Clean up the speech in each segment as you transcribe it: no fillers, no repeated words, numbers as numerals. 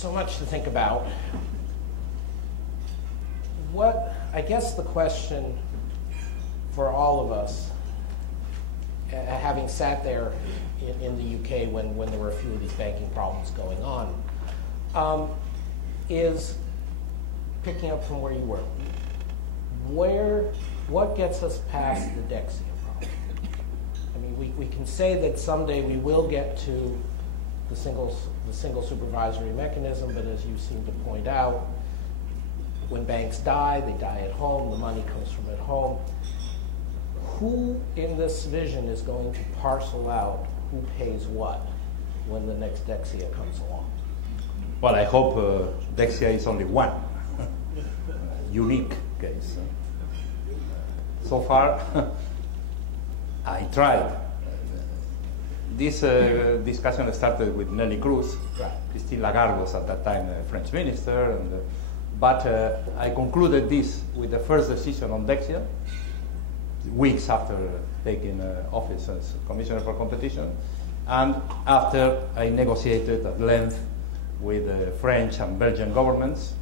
so much to think about. I guess the question for all of us, having sat there in the UK when there were a few of these banking problems going on, is picking up from where you were. What gets us past the Dexia problem? I mean, we can say that someday we will get to the single supervisory mechanism, but as you seem to point out, when banks die, they die at home, the money comes from at home. Who in this vision is going to parcel out who pays what when the next Dexia comes along? Well, I hope Dexia is only one unique case. So far, I tried. This discussion started with Nelly Cruz. Right. Christine Lagarde was at that time French minister, but I concluded this with the first decision on Dexia, weeks after taking office as Commissioner for Competition, and after I negotiated at length with the French and Belgian governments,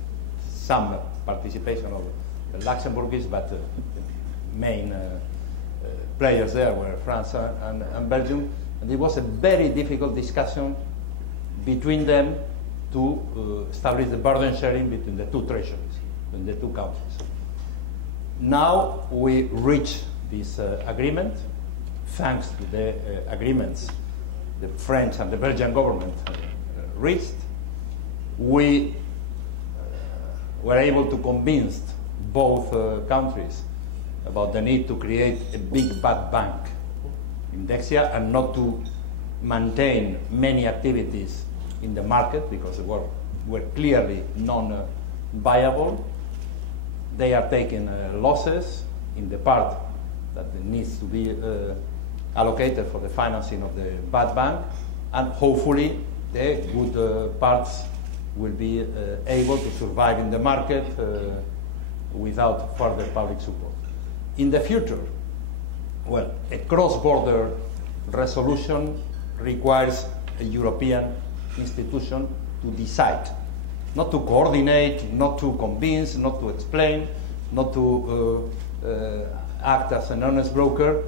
some participation of the Luxembourgish, but the main players there were France and Belgium. And it was a very difficult discussion between them to establish the burden sharing between the two treasuries, between the two countries. Now we reach this agreement, thanks to the agreements the French and the Belgian government reached. We were able to convince both countries about the need to create a big bad bank in Dexia and not to maintain many activities in the market because they were clearly non-viable. They are taking losses in the part that needs to be allocated for the financing of the bad bank, and hopefully the good parts will be able to survive in the market without further public support. In the future, well, a cross-border resolution requires a European institution to decide, not to coordinate, not to convince, not to explain, not to act as an honest broker.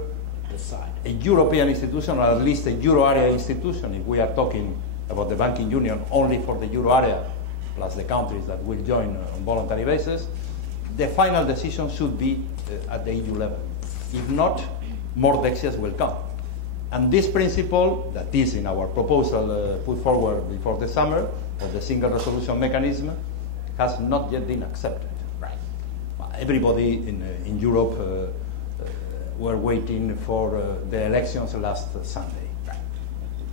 Decide. A European institution, or at least a Euro area institution, if we are talking about the banking union only for the Euro area, plus the countries that will join on voluntary basis, the final decision should be at the EU level. If not, more Dexias will come. And this principle that is in our proposal put forward before the summer of the single resolution mechanism has not yet been accepted. Right. Everybody in Europe were waiting for the elections last Sunday. Right.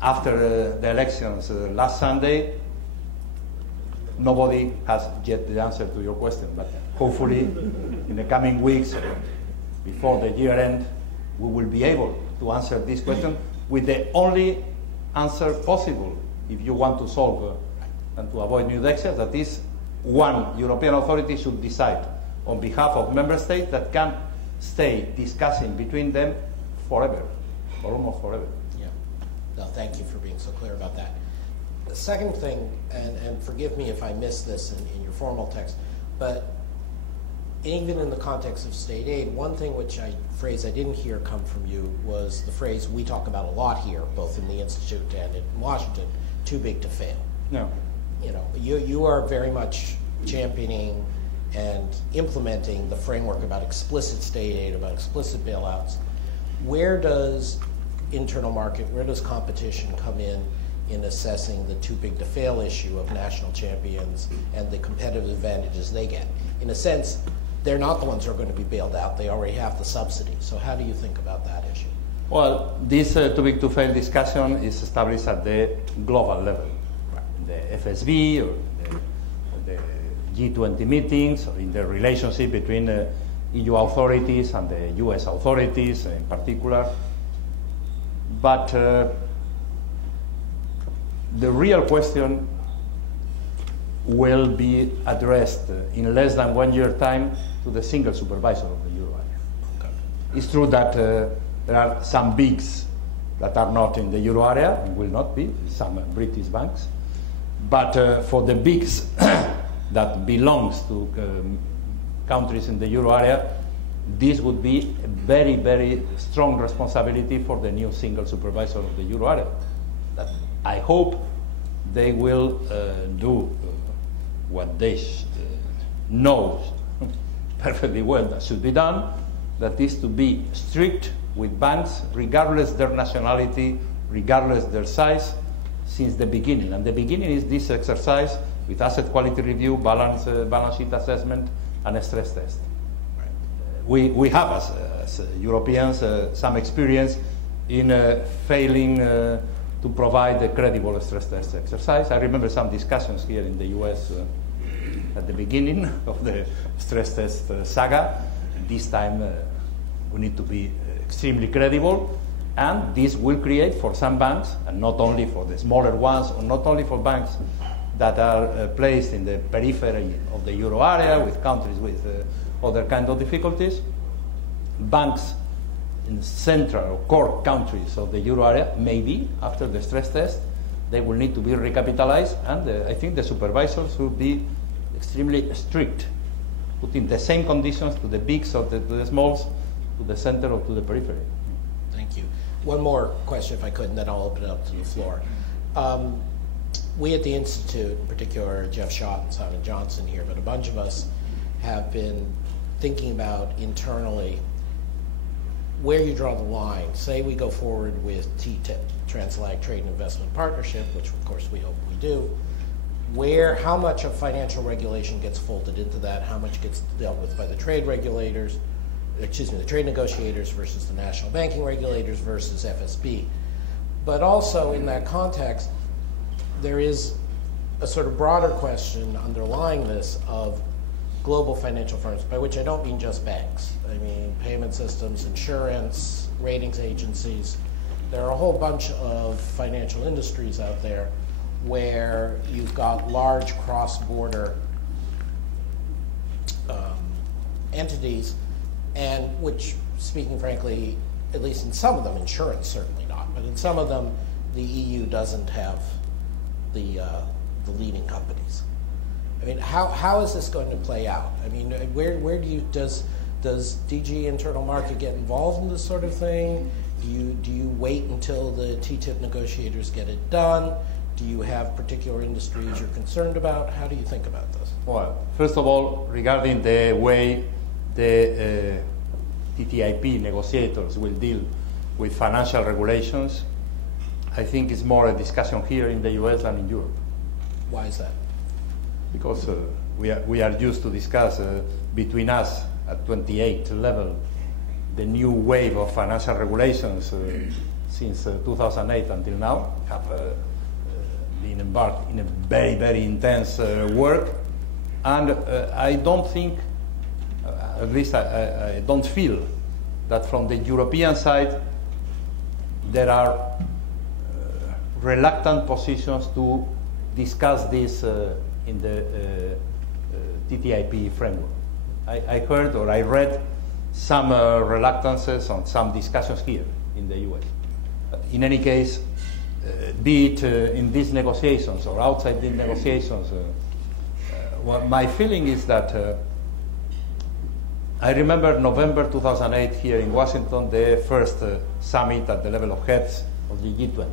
After the elections last Sunday, nobody has yet the answer to your question, but hopefully in the coming weeks, before the year end, we will be able to answer this question with the only answer possible if you want to solve and to avoid new Dexias, that is, one European authority should decide on behalf of member states that can stay discussing between them forever, or almost forever. Yeah. No, thank you for being so clear about that. The second thing, and forgive me if I missed this in your formal text, but even in the context of state aid, one thing phrase I didn't hear come from you was the phrase we talk about a lot here, both in the Institute and in Washington, too big to fail. No. You know, you are very much championing and implementing the framework about explicit state aid, about explicit bailouts. Where does internal market, where does competition come in assessing the too big to fail issue of national champions and the competitive advantages they get? In a sense, they're not the ones who are going to be bailed out. They already have the subsidy. So how do you think about that issue? Well, this too big to fail discussion is established at the global level. Right. The FSB or the G20 meetings, or in the relationship between EU authorities and the US authorities in particular. But the real question will be addressed in less than 1 year time to the single supervisor of the Euro area. Okay. It's true that there are some bigs that are not in the Euro area and will not be, some British banks. But for the bigs that belongs to countries in the euro area, this would be a very, very strong responsibility for the new single supervisor of the euro area. That I hope they will do what they know perfectly well that should be done, that is to be strict with banks, regardless their nationality, regardless their size, since the beginning. And the beginning is this exercise with asset quality review, balance sheet assessment, and a stress test. We have, as Europeans, some experience in failing to provide a credible stress test exercise. I remember some discussions here in the US at the beginning of the stress test saga. This time we need to be extremely credible, and this will create for some banks, and not only for the smaller ones, or not only for banks that are placed in the periphery of the euro area with countries with other kind of difficulties, banks in central or core countries of the euro area, maybe after the stress test, they will need to be recapitalized, and I think the supervisors will be extremely strict, putting the same conditions to the bigs or to the smalls, to the center or to the periphery. Thank you. One more question, if I could, and then I'll open it up to the floor. We at the Institute, in particular Jeff Schott and Simon Johnson here, but a bunch of us have been thinking about internally where you draw the line. Say we go forward with TTIP, Transatlantic Trade and Investment Partnership, which of course we hope we do. How much of financial regulation gets folded into that? How much gets dealt with by the trade regulators, the trade negotiators versus the national banking regulators versus FSB? But also in that context, there is a sort of broader question underlying this of global financial firms, by which I don't mean just banks. I mean payment systems, insurance, ratings agencies. There are a whole bunch of financial industries out there where you've got large cross-border entities, and which, speaking frankly, at least in some of them, insurance certainly not, but in some of them, the EU doesn't have the leading companies. I mean, how is this going to play out? I mean, where does DG Internal Market get involved in this sort of thing? Do you wait until the TTIP negotiators get it done? Do you have particular industries you're concerned about? How do you think about this? Well, first of all, regarding the way the TTIP negotiators will deal with financial regulations, I think it's more a discussion here in the US than in Europe. Why is that? Because we are used to discuss between us at 28 level the new wave of financial regulations since 2008 until now. Have been embarked in a very, very intense work, and I don't think, at least I don't feel, that from the European side there are reluctant positions to discuss this in the TTIP framework. I heard or I read some reluctances on some discussions here in the US. But in any case, be it in these negotiations or outside these negotiations, my feeling is that I remember November 2008 here in Washington, the first summit at the level of heads of the G20.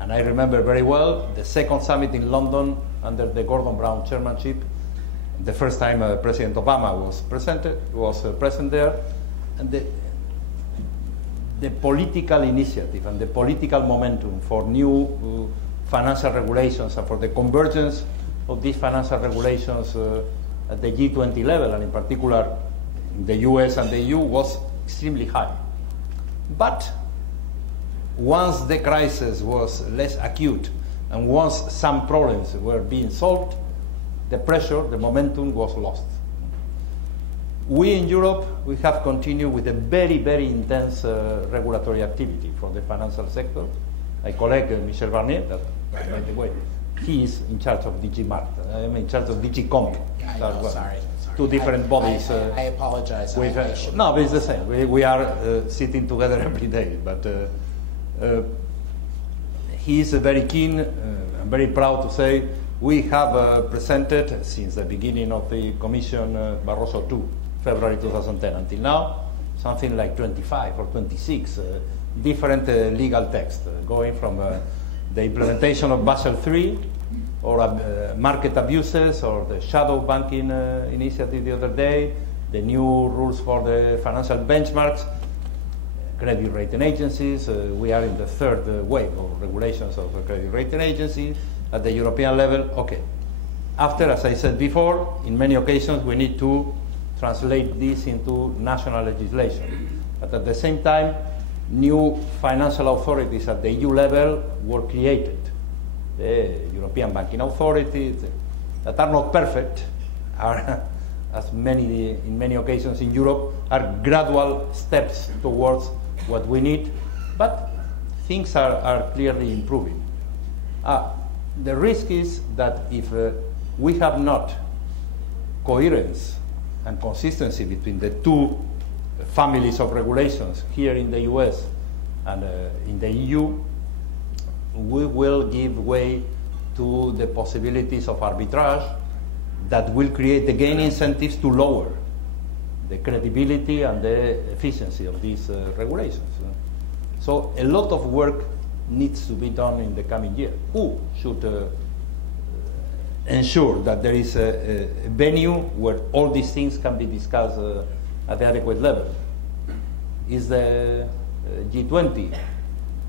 And I remember very well the second summit in London under the Gordon Brown chairmanship. The first time President Obama was present there, and the political initiative and the political momentum for new financial regulations and for the convergence of these financial regulations at the G20 level, and in particular in the US and the EU, was extremely high. But once the crisis was less acute and once some problems were being solved, the pressure, the momentum was lost. We in Europe, we have continued with a very, very intense regulatory activity for the financial sector. My colleague Michel Barnier, that, by the way, he is in charge of DG Markt. I'm in charge of DG Comp. Sorry. Two different bodies. I apologize. No, but it's the same. We are sitting together every day. But he is very keen, I'm very proud to say we have presented, since the beginning of the Commission Barroso II, February 2010, until now, something like 25 or 26 different legal texts, going from the implementation of Basel III, or market abuses, or the shadow banking initiative the other day, the new rules for the financial benchmarks, credit rating agencies. We are in the third wave of regulations of credit rating agencies at the European level. Okay. After, as I said before, in many occasions we need to translate this into national legislation. But at the same time, new financial authorities at the EU level were created. The European Banking Authority, that are not perfect, are, as many in many occasions in Europe, are gradual steps towards what we need, but things are clearly improving. The risk is that if we have not coherence and consistency between the two families of regulations here in the US and in the EU, we will give way to the possibilities of arbitrage that will create again incentives to lower the credibility and the efficiency of these regulations. So a lot of work needs to be done in the coming year. Who should ensure that there is a venue where all these things can be discussed at the adequate level? Is the G20?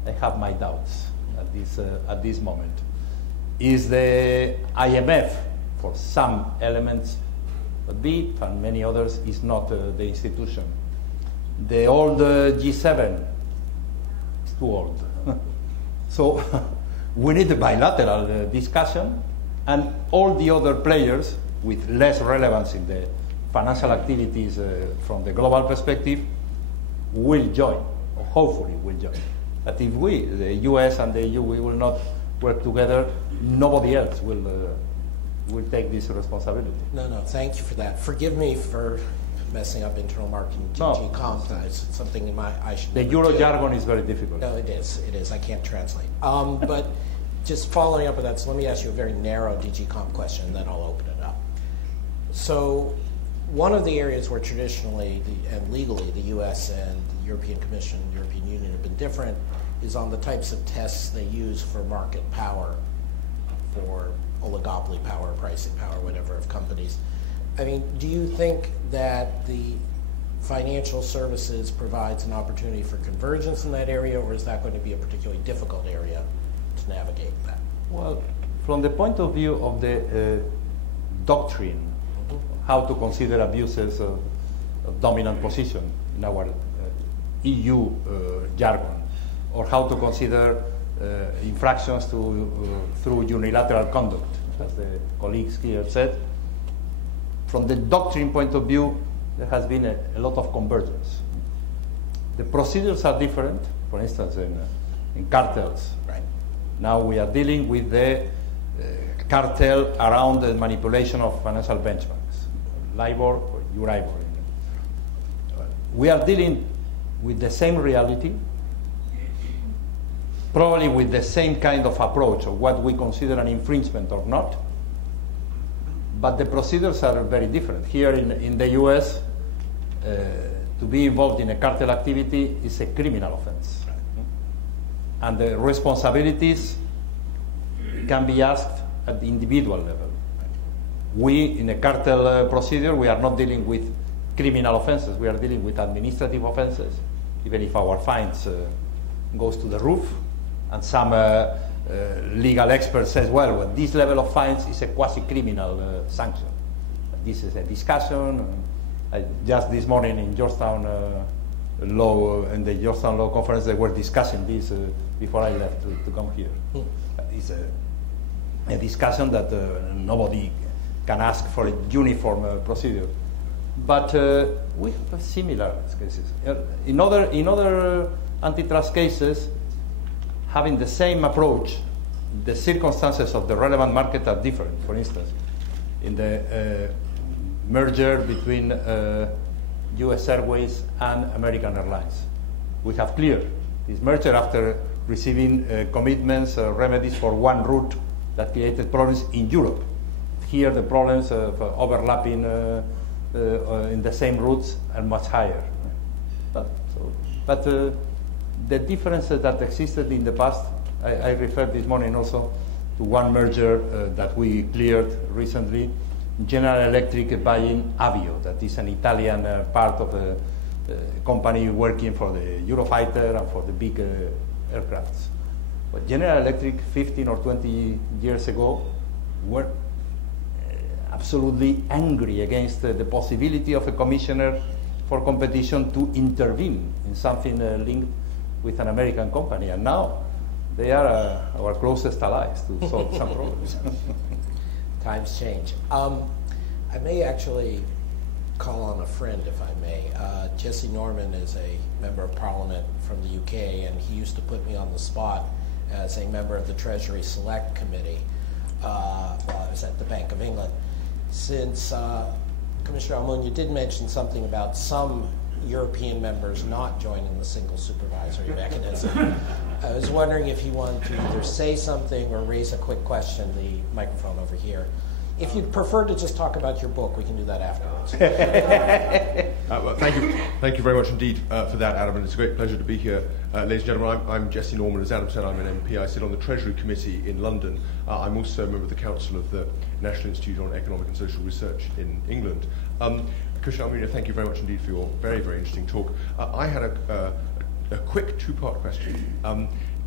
I have my doubts at this moment. Is the IMF, for some elements, but B, and many others, is not the institution. The old G7 is too old. So we need a bilateral discussion, and all the other players with less relevance in the financial activities from the global perspective will join, or hopefully will join. But if we, the US and the EU, we will not work together, nobody else will take this responsibility. No, thank you for that. Forgive me for messing up internal marketing, DG Comp. It's something in my, I should. The Euro jargon is very difficult. No, it is. I can't translate. But just following up with that, so let me ask you a very narrow DG Comp question, and then I'll open it up. So one of the areas where traditionally and legally the US and the European Commission, European Union have been different is on the types of tests they use for market power, for oligopoly power, pricing power, whatever, of companies. I mean, do you think that the financial services provides an opportunity for convergence in that area, or is that going to be a particularly difficult area to navigate that? Well, from the point of view of the doctrine, how to consider abuses of dominant position in our EU jargon, or how to consider infractions through unilateral conduct, as the colleagues here said. From the doctrine point of view, there has been a lot of convergence. The procedures are different, for instance, in cartels. Right. Now we are dealing with the cartel around the manipulation of financial benchmarks, LIBOR or Euribor. We are dealing with the same reality, probably with the same kind of approach of what we consider an infringement or not, but the procedures are very different. Here in the US, to be involved in a cartel activity is a criminal offense. And the responsibilities can be asked at the individual level. We, in a cartel procedure, we are not dealing with criminal offenses, we are dealing with administrative offenses, even if our fines goes to the roof. And some legal expert says, well, this level of fines is a quasi-criminal sanction. This is a discussion. Just this morning in Georgetown Law, in the Georgetown Law Conference, they were discussing this before I left to come here. It's a discussion that nobody can ask for a uniform procedure. But we have similar cases. In other antitrust cases, having the same approach, the circumstances of the relevant market are different. For instance, in the merger between US Airways and American Airlines, we have cleared this merger after receiving commitments, remedies for one route that created problems in Europe. Here the problems of overlapping in the same routes are much higher. But the differences that existed in the past, I referred this morning also to one merger that we cleared recently, General Electric buying Avio, that is an Italian part of a company working for the Eurofighter and for the big aircrafts. But General Electric 15 or 20 years ago were absolutely angry against the possibility of a commissioner for competition to intervene in something linked with an American company. And now they are our closest allies to solve some problems. Times change. I may actually call on a friend, if I may. Jesse Norman is a member of Parliament from the UK, and he used to put me on the spot as a member of the Treasury Select Committee while I was at the Bank of England. Since Commissioner Almunia did mention something about some European members not joining the single supervisory mechanism, I was wondering if he wanted to either say something or raise a quick question. The microphone over here. If you'd prefer to just talk about your book, we can do that afterwards. Well, thank you very much indeed for that, Adam, and it's a great pleasure to be here. Ladies and gentlemen, I'm Jesse Norman. As Adam said, I'm an MP. I sit on the Treasury Committee in London. I'm also a member of the Council of the National Institute on Economic and Social Research in England. Commissioner Almunia, thank you very much indeed for your very, very interesting talk. I had a quick two-part question.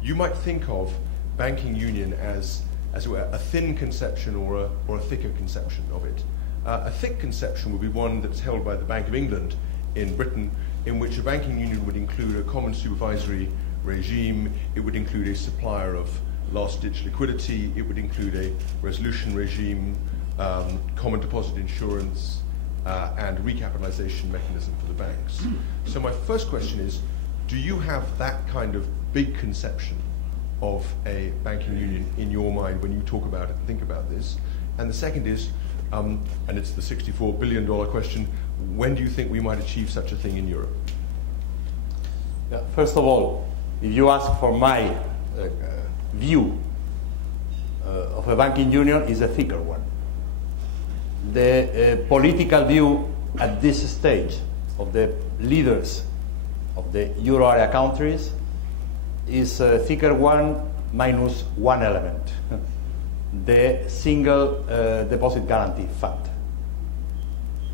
You might think of banking union as it were, a thin conception or a thicker conception of it. A thick conception would be one that's held by the Bank of England in Britain, in which a banking union would include a common supervisory regime, it would include a supplier of last-ditch liquidity, it would include a resolution regime, common deposit insurance, and recapitalization mechanism for the banks. So my first question is, do you have that kind of big conception of a banking union in your mind when you talk about it and think about this? And the second is, and it's the $64 billion question, when do you think we might achieve such a thing in Europe? Yeah, first of all, if you ask for my view of a banking union, is a thicker one. The political view at this stage of the leaders of the euro area countries is a thicker one minus one element, the single deposit guarantee fund.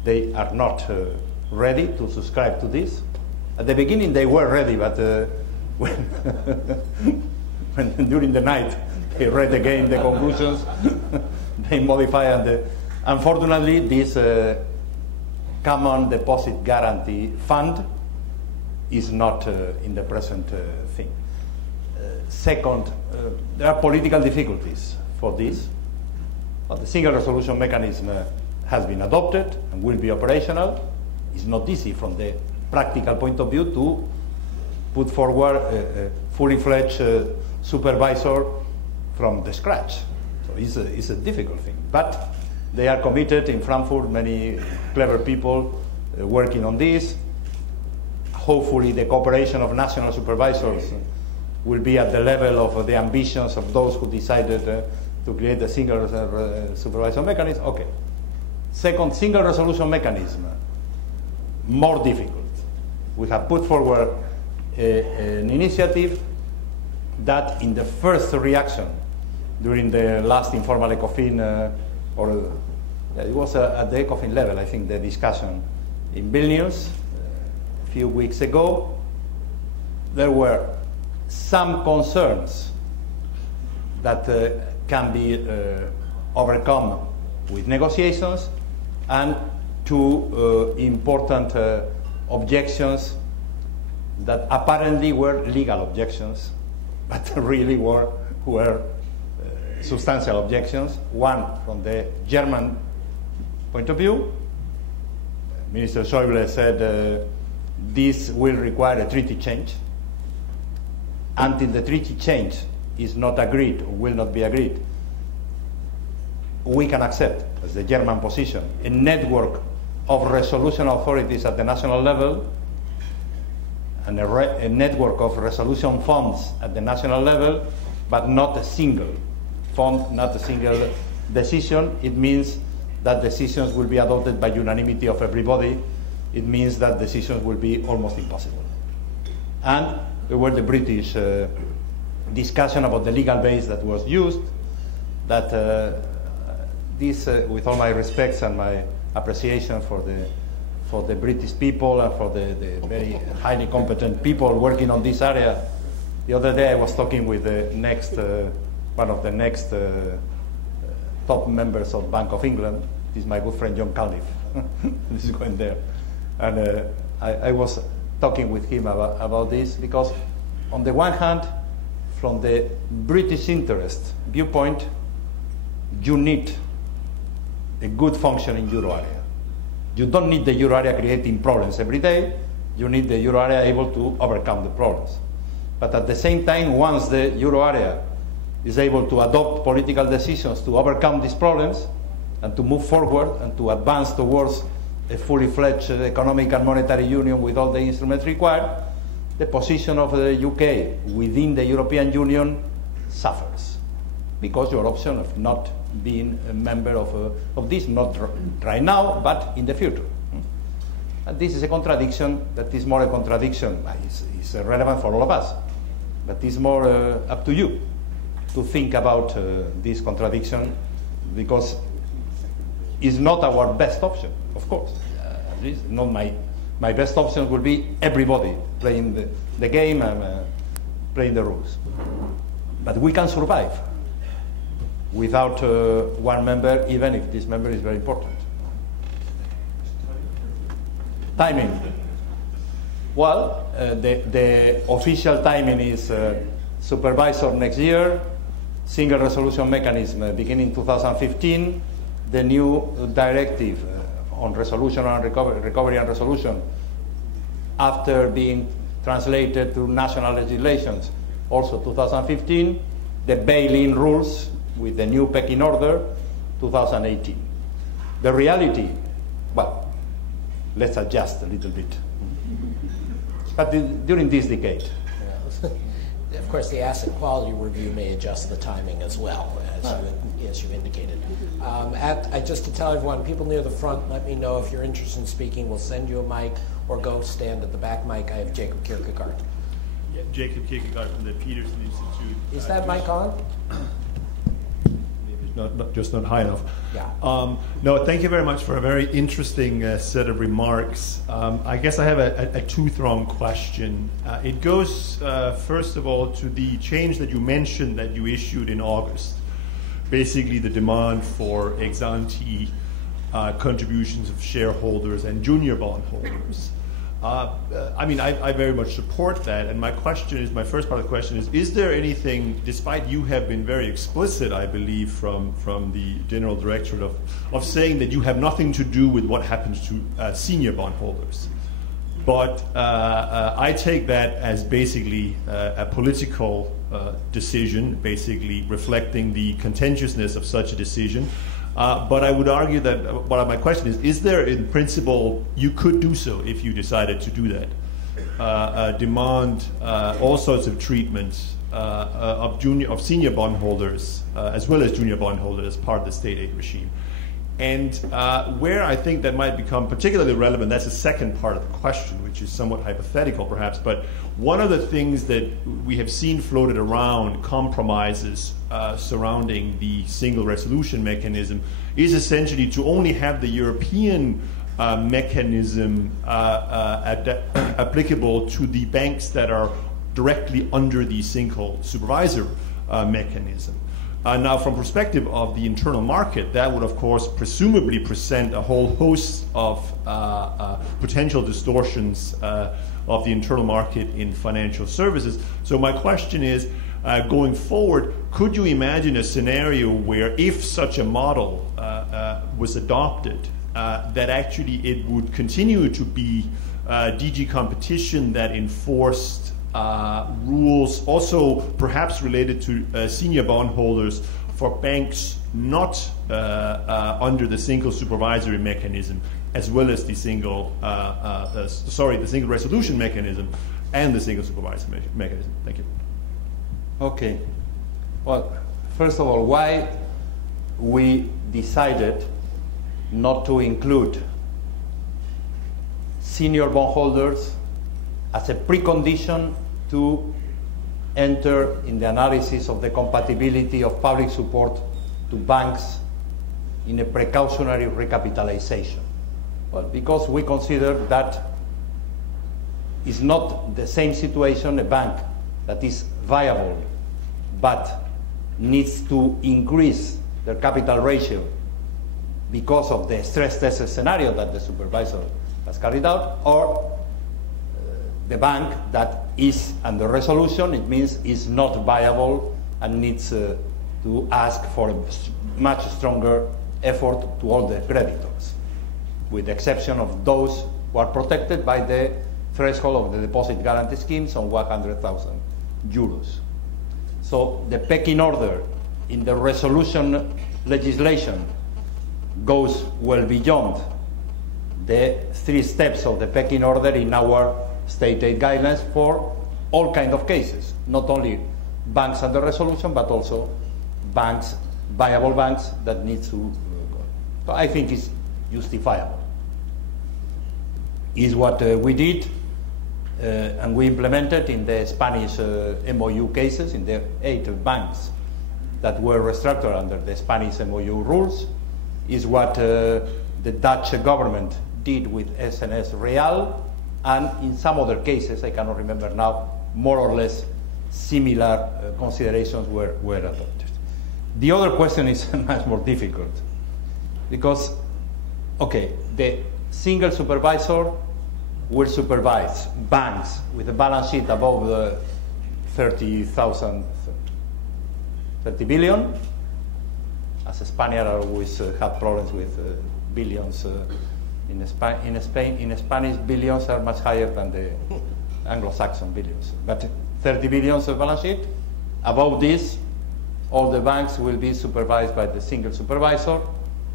They are not ready to subscribe to this. At the beginning they were ready, but when during the night they read again the conclusions, they modify, and unfortunately this common deposit guarantee fund is not in the present thing. Second, there are political difficulties for this. The single resolution mechanism has been adopted and will be operational. It's not easy from the practical point of view to put forward a fully fledged supervisor from the scratch. So it's a difficult thing. But they are committed in Frankfurt, many clever people working on this. Hopefully the cooperation of national supervisors will be at the level of the ambitions of those who decided to create a single supervisor mechanism. Okay. Second, single resolution mechanism, more difficult. We have put forward an initiative that in the first reaction during the last informal ECOFIN, it was at the ECOFIN level, I think, the discussion in Vilnius a few weeks ago, there were some concerns that can be overcome with negotiations, and two important objections that apparently were legal objections, but really were substantial objections. One from the German point of view. Minister Schäuble said this will require a treaty change. Until the treaty change is not agreed or will not be agreed, we can accept, as the German position, a network of resolution authorities at the national level and a network of resolution funds at the national level, but not a single fund, not a single decision. It means that decisions will be adopted by unanimity of everybody. It means that decisions will be almost impossible. And there were the British discussion about the legal base that was used, that this, with all my respects and my appreciation for the British people and for the very highly competent people working on this area. The other day I was talking with the next, one of the next top members of Bank of England. This is my good friend John Cunliffe. This is going there. And I was talking with him about this because on the one hand, from the British interest viewpoint, you need a good functioning euro area. You don't need the euro area creating problems every day. You need the euro area able to overcome the problems. But at the same time, once the euro area is able to adopt political decisions to overcome these problems and to move forward and to advance towards a fully fledged economic and monetary union with all the instruments required, the position of the UK within the European Union suffers because your option of not being a member of this, not right now, but in the future. And this is a contradiction that is more a contradiction. It's relevant for all of us, but it's more up to you to think about this contradiction because it's not our best option, of course. At least not my best option will be everybody playing the game and playing the rules. But we can survive without one member, even if this member is very important. Timing. Well, the official timing is supervisor next year, single resolution mechanism beginning 2015, the new directive on resolution and recovery and resolution after being translated to national legislations, also 2015, the bail-in rules with the new pecking order, 2018. The reality, well, let's adjust a little bit. But during this decade. Yeah. Of course, the asset quality review may adjust the timing as well, as you indicated. Just to tell everyone, people near the front, let me know if you're interested in speaking. We'll send you a mic or go stand at the back mic. I have Jacob Kierkegaard. Yeah, Jacob Kierkegaard from the Peterson Institute. Is that mic on? Just not high enough. Yeah. No, thank you very much for a very interesting set of remarks. I guess I have a two-pronged question. It goes, first of all, to the change that you mentioned that you issued in August. Basically, the demand for ex-ante contributions of shareholders and junior bondholders. I very much support that, and my first part of the question is there anything, despite you have been very explicit, I believe, from the General Directorate of saying that you have nothing to do with what happens to senior bondholders. But I take that as basically a political decision, basically reflecting the contentiousness of such a decision. But I would argue that, my question is there in principle, you could do so if you decided to do that, demand all sorts of treatments of senior bondholders as well as junior bondholders as part of the state aid regime. And where I think that might become particularly relevant, that's the second part of the question, which is somewhat hypothetical perhaps, but one of the things that we have seen floated around, compromises surrounding the single resolution mechanism, is essentially to only have the European mechanism applicable to the banks that are directly under the single supervisor mechanism. Now, from perspective of the internal market, that would, of course, presumably present a whole host of potential distortions of the internal market in financial services. So my question is, going forward, could you imagine a scenario where if such a model was adopted, that actually it would continue to be DG competition that enforced rules also perhaps related to senior bondholders for banks not under the single supervisory mechanism, as well as the single resolution mechanism and the single supervisory mechanism? Thank you. Okay. Well, First of all, why we decided not to include senior bondholders as a precondition to enter in the analysis of the compatibility of public support to banks in a precautionary recapitalization. Well, because we consider that is not the same situation, a bank that is viable but needs to increase their capital ratio because of the stress test scenario that the supervisor has carried out, or the bank that is under resolution, it means is not viable and needs to ask for a much stronger effort to all the creditors, with the exception of those who are protected by the threshold of the deposit guarantee schemes on 100,000 euros. So the pecking order in the resolution legislation goes well beyond the 3 steps of the pecking order in our state aid guidelines for all kinds of cases, not only banks under resolution, but also banks, viable banks that need to go. So I think it's justifiable. Is what we did and we implemented in the Spanish MOU cases, in the 8 banks that were restructured under the Spanish MOU rules, is what the Dutch government did with SNS Real, and in some other cases, I cannot remember now, more or less similar considerations were adopted. The other question is much more difficult, because, okay, the single supervisor will supervise banks with a balance sheet above the 30 billion. As a Spaniard, I always have problems with billions. In Spanish, billions are much higher than the Anglo-Saxon billions. But 30 billions of balance sheet. Above this, all the banks will be supervised by the single supervisor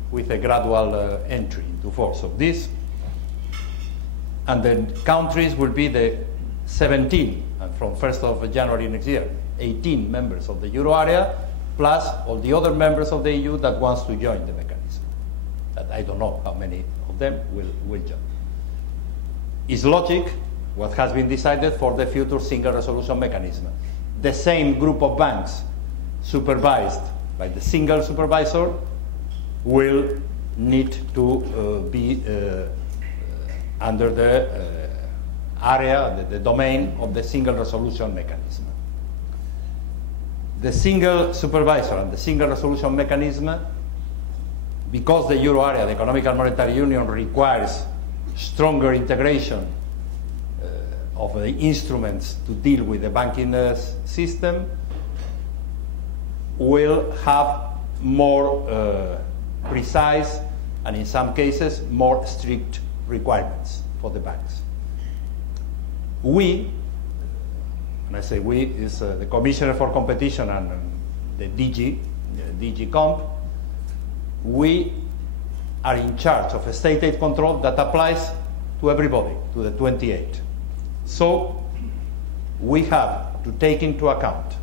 with a gradual entry into force of this. And the countries will be the 17, and from 1st of January next year, 18 members of the euro area, plus all the other members of the EU that wants to join the mechanism. That I don't know how many of them will join. It's logic what has been decided for the future single resolution mechanism. The same group of banks supervised by the single supervisor will need to be under the area, the domain of the single resolution mechanism. The single supervisor and the single resolution mechanism, because the euro area, the economic and monetary union, requires stronger integration of the instruments to deal with the banking system, will have more precise and in some cases more strict requirements for the banks. We, when I say we, is the Commissioner for Competition and the DG Comp, we are in charge of a state aid control that applies to everybody, to the 28. So we have to take into account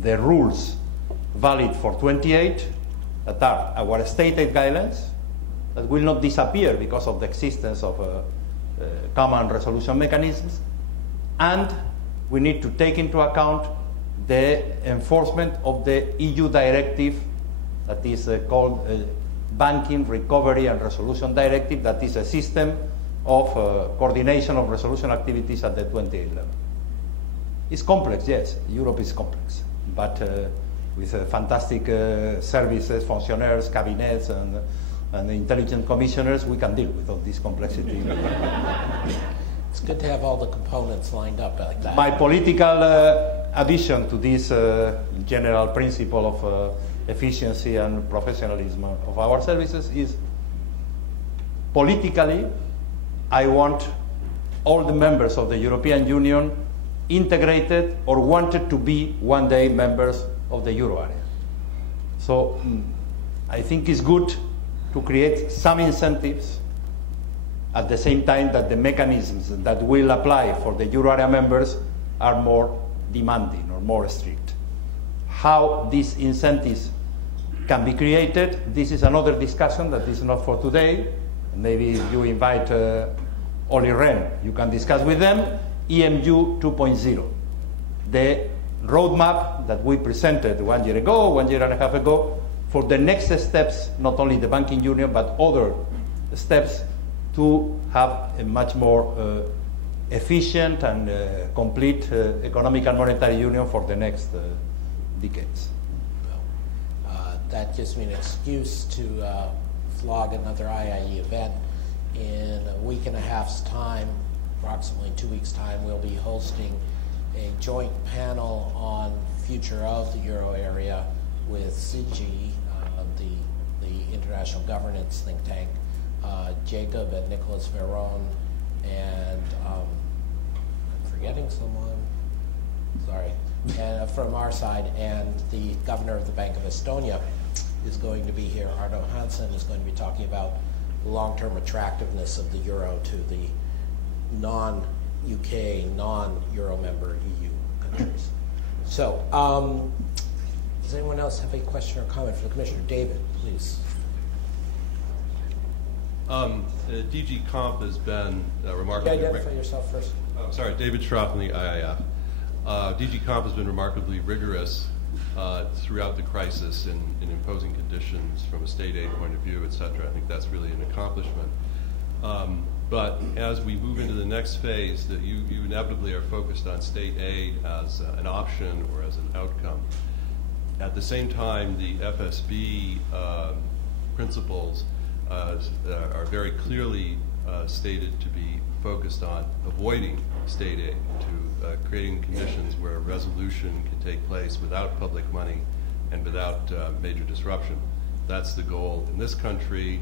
the rules valid for 28 that are our state aid guidelines, that will not disappear because of the existence of common resolution mechanisms, and we need to take into account the enforcement of the EU directive that is called Banking Recovery and Resolution Directive, that is a system of coordination of resolution activities at the 28 level. It's complex, yes, Europe is complex, but with fantastic services, fonctionnaires, cabinets, and intelligent commissioners, we can deal with all this complexity. It's good to have all the components lined up like that. My political addition to this general principle of efficiency and professionalism of our services is, politically, I want all the members of the European Union integrated or wanted to be one day members of the euro area. So I think it's good to create some incentives at the same time that the mechanisms that will apply for the euro area members are more demanding or more strict. how these incentives can be created, this is another discussion that is not for today. Maybe if you invite Olli Rehn, you can discuss with them EMU 2.0. The roadmap that we presented 1 year ago, 1 year and a half ago, for the next steps, not only the banking union, but other steps to have a much more efficient and complete economic and monetary union for the next decades. That gives me an excuse to flog another IIE event. In a week and a half's time, approximately 2 weeks' time, we'll be hosting a joint panel on future of the Euro area with CIGI, the International Governance Think Tank, Jacob and Nicholas Veron, and I'm forgetting someone, sorry, and from our side, and the governor of the Bank of Estonia is going to be here. Arno Hansen is going to be talking about the long-term attractiveness of the euro to the non-UK, non-euro member EU countries. So, does anyone else have a question or comment for the Commissioner? David, please. DG Comp has been remarkably... Identify yourself first. Oh, sorry, David Schroff from the IIF. DG Comp has been remarkably rigorous throughout the crisis in imposing conditions from a state aid point of view, et cetera. I think that's really an accomplishment. But as we move into the next phase, that you inevitably are focused on state aid as an option or as an outcome. At the same time, the FSB principles are very clearly stated to be focused on avoiding state aid, to creating conditions where a resolution can take place without public money and without major disruption. That's the goal in this country.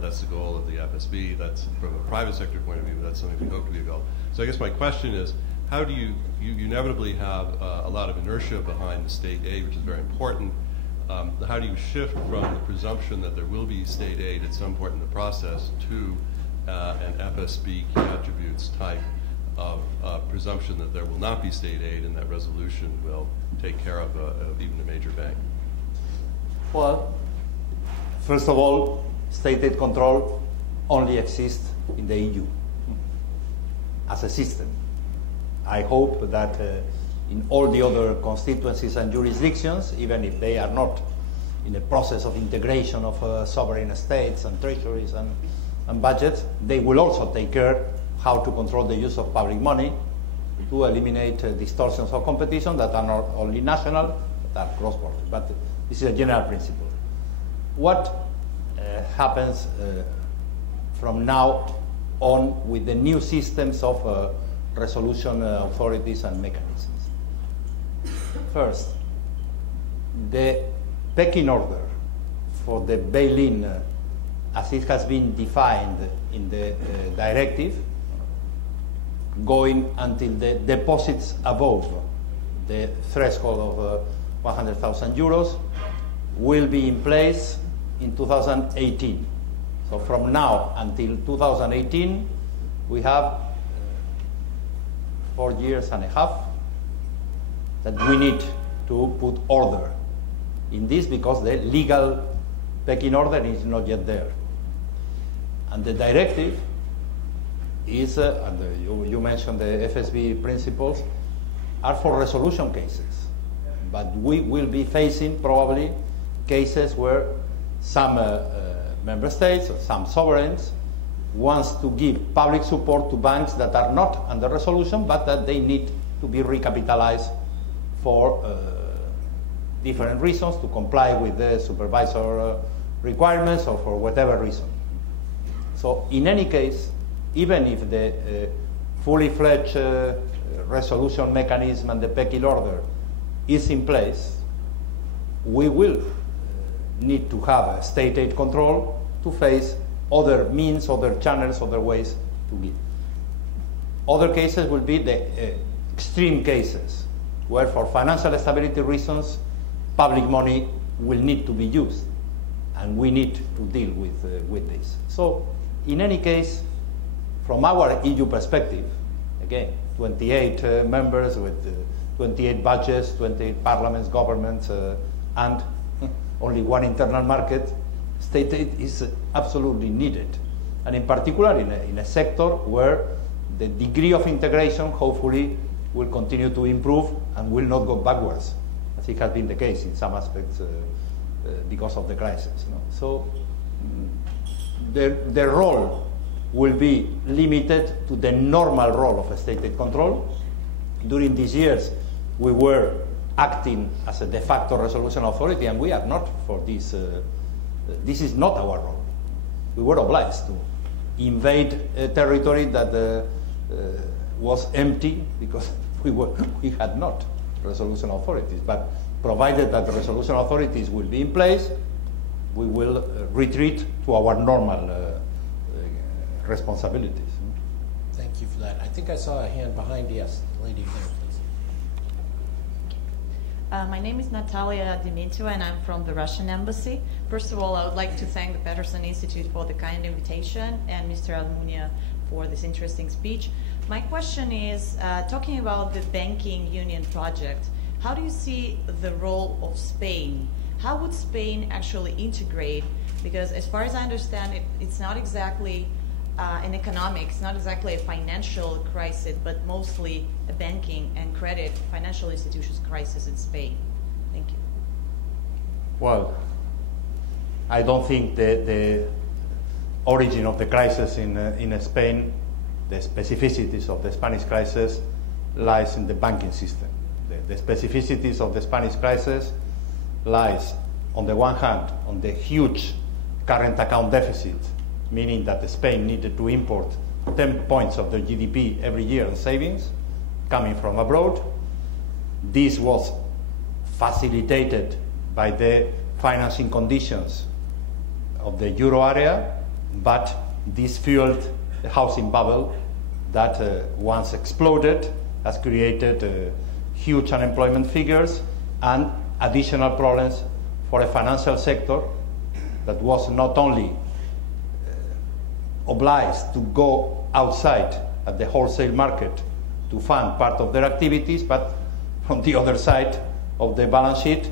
That's the goal of the FSB. That's from a private sector point of view. That's something we hope to be a goal. So I guess my question is, how do you inevitably have a lot of inertia behind the state aid, which is very important. How do you shift from the presumption that there will be state aid at some point in the process to an FSB key attributes type of presumption that there will not be state aid and that resolution will take care of even a major bank? Well, first of all, state aid control only exists in the EU as a system. I hope that in all the other constituencies and jurisdictions, even if they are not in a process of integration of sovereign states and treasuries and budgets, they will also take care how to control the use of public money to eliminate distortions of competition that are not only national, but are cross-border. But this is a general principle. What happens from now on with the new systems of resolution authorities and mechanisms? First, the pecking order for the bail-in, as it has been defined in the directive, going until the deposits above the threshold of 100,000 euros will be in place in 2018. So from now until 2018, we have 4 years and a half that we need to put order in this, because the legal pecking order is not yet there. And the directive is, and you mentioned the FSB principles, are for resolution cases. But we will be facing probably cases where some member states or some sovereigns wants to give public support to banks that are not under resolution, but that they need to be recapitalized for different reasons, to comply with the supervisor requirements or for whatever reason. So in any case, even if the fully fledged resolution mechanism and the pecking order is in place, we will need to have a state aid control to face other means, other channels, other ways to give. Other cases will be the extreme cases, where for financial stability reasons, public money will need to be used, and we need to deal with this. So, in any case, from our EU perspective, again, 28 members with 28 budgets, 28 parliaments, governments, and only one internal market, state aid is absolutely needed. And in particular in a sector where the degree of integration hopefully will continue to improve and will not go backwards, as it has been the case in some aspects because of the crisis. No? So their role will be limited to the normal role of a state aid control. During these years, we were acting as a de facto resolution authority, and we are not for this. This is not our role. We were obliged to invade a territory that was empty because we had not resolution authorities. But provided that the resolution authorities will be in place, we will retreat to our normal responsibilities. Thank you for that. I think I saw a hand behind. Yes, lady there, please. My name is Natalia Dimitrova, and I'm from the Russian Embassy. First of all, I would like to thank the Peterson Institute for the kind invitation and Mr. Almunia for this interesting speech. My question is, talking about the banking union project, how do you see the role of Spain? How would Spain actually integrate? Because as far as I understand, it's not exactly in economics, not exactly a financial crisis, but mostly a banking and credit financial institutions crisis in Spain. Thank you. Well, I don't think the origin of the crisis in Spain, the specificities of the Spanish crisis, lies in the banking system. The specificities of the Spanish crisis lies, on the one hand, on the huge current account deficit, meaning that Spain needed to import 10 points of their GDP every year in savings coming from abroad. This was facilitated by the financing conditions of the euro area, but this fueled the housing bubble that once exploded has created huge unemployment figures and additional problems for a financial sector that was not only obliged to go outside at the wholesale market to fund part of their activities, but from the other side of the balance sheet,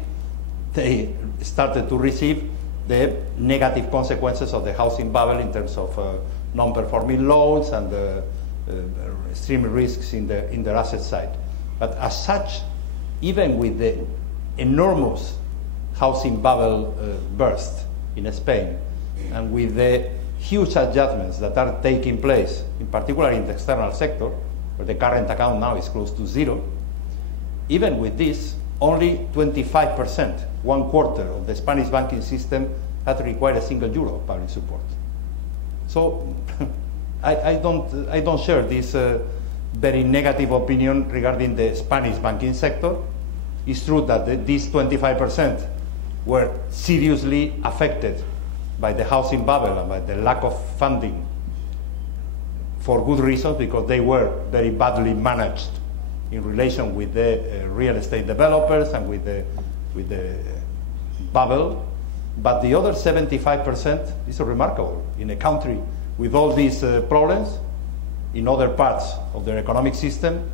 they started to receive the negative consequences of the housing bubble in terms of non-performing loans and extreme risks in their asset side. But as such, even with the enormous housing bubble burst in Spain, and with the huge adjustments that are taking place, in particular in the external sector, where the current account now is close to zero, even with this, only 25%, 1/4 of the Spanish banking system had required a single euro of public support. So I don't share this very negative opinion regarding the Spanish banking sector. It's true that these 25% were seriously affected by the housing bubble and by the lack of funding for good reasons, because they were very badly managed in relation with the real estate developers and with the bubble. But the other 75% is remarkable. In a country with all these problems, in other parts of their economic system,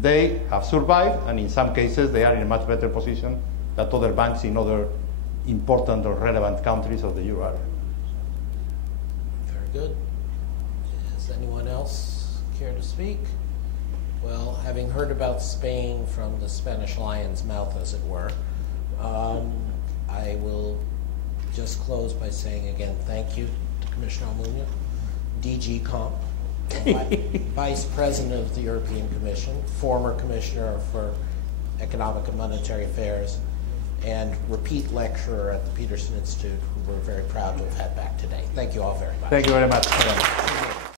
they have survived, and in some cases they are in a much better position than other banks in other important or relevant countries of the euro area. Very good. Does anyone else care to speak? Well, having heard about Spain from the Spanish lion's mouth, as it were, I will just close by saying again thank you to Commissioner Almunia, DG Comp, Vice President of the European Commission, former Commissioner for Economic and Monetary Affairs, and repeat lecturer at the Peterson Institute, who we're very proud to have had back today. Thank you all very much. Thank you very much.